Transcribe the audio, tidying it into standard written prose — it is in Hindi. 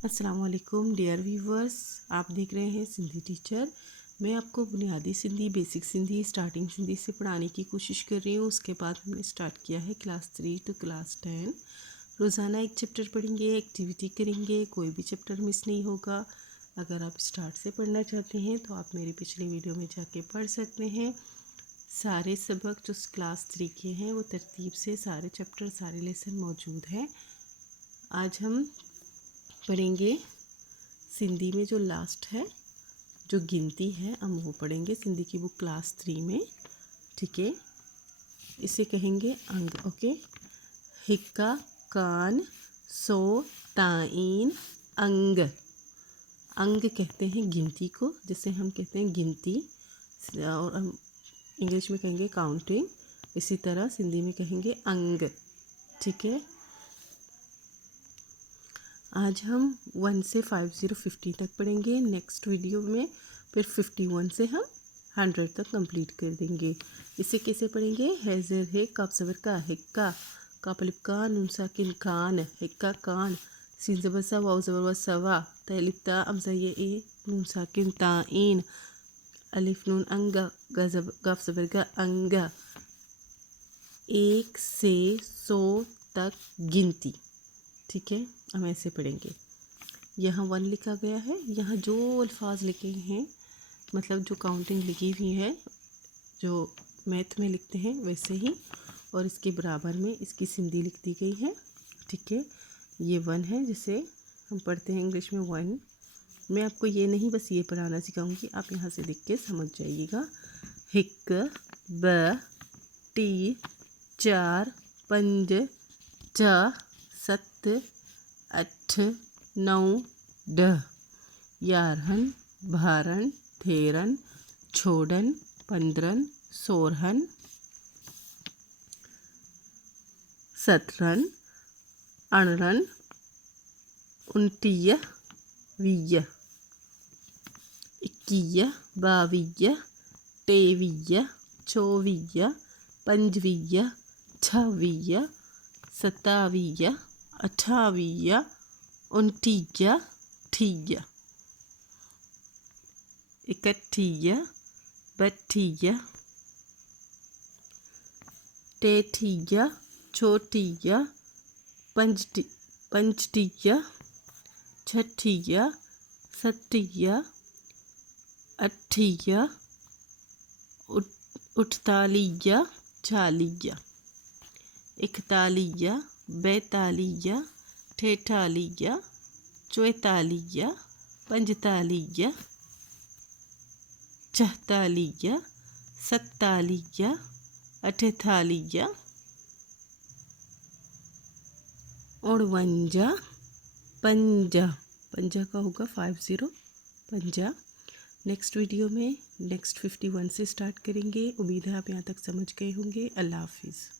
अस्सलाम वालेकुम डियर व्यूवर्स, आप देख रहे हैं सिंधी टीचर। मैं आपको बुनियादी सिंधी, बेसिक सिंधी, स्टार्टिंग सिंधी से पढ़ाने की कोशिश कर रही हूँ। उसके बाद हमने स्टार्ट किया है क्लास 3 टू क्लास 10। रोज़ाना एक चैप्टर पढ़ेंगे, एक्टिविटी करेंगे, कोई भी चैप्टर मिस नहीं होगा। अगर आप स्टार्ट से पढ़ना चाहते हैं तो आप मेरी पिछली वीडियो में जाके पढ़ सकते हैं। सारे सबक जो क्लास 3 के हैं वो तरतीब से सारे चैप्टर, सारे लेसन मौजूद हैं। आज हम पढ़ेंगे सिंधी में जो लास्ट है, जो गिनती है, हम वो पढ़ेंगे सिंधी की बुक क्लास 3 में। ठीक है, इसे कहेंगे अंग। ओके, हिक्का कान सो ताइन अंग। अंग कहते हैं गिनती को, जिसे हम कहते हैं गिनती, और हम इंग्लिश में कहेंगे काउंटिंग। इसी तरह सिंधी में कहेंगे अंग। ठीक है, आज हम 1 से 50 तक पढ़ेंगे। नेक्स्ट वीडियो में फिर 51 से हम 100 तक कंप्लीट कर देंगे। इसे कैसे पढ़ेंगे? हैज़र है, काफ ज़बर का, हिक्का, काफ अलिफ का, नून साकिन कान, हिक्का कान, सीन ज़बर सा, वाव ज़बर व सवा, तलिफ ता, अमज़ा ये ए, नून साकिन ताइन, अलिफ नून अंगा, गाफ ज़बर का अंगा। 1 से 100 तक गिनती। ठीक है, हम ऐसे पढ़ेंगे। यहाँ 1 लिखा गया है, यहाँ जो अल्फाज लिखे हैं, मतलब जो काउंटिंग लिखी हुई है, जो मैथ में लिखते हैं वैसे ही, और इसके बराबर में इसकी सिंधी लिख दी गई है। ठीक है, ये 1 है जिसे हम पढ़ते हैं इंग्लिश में 1। मैं आपको ये नहीं बस ये पढ़ाना सिखाऊंगी, आप यहाँ से देख के समझ जाइएगा। हिक ब टी 4 5 6 7 8 9 10 11 12 13 14 15 16 17 18 29 20 21 22 23 24 25 26 27 28 29 30 31 32 33 34 35 36 37 38 48 40 41 42 43 44 45 46 47 48 और 52 50 50 का होगा 50 50। नेक्स्ट वीडियो में नेक्स्ट 51 से स्टार्ट करेंगे। उम्मीद है आप यहाँ तक समझ गए होंगे। अल्लाह हाफिज़।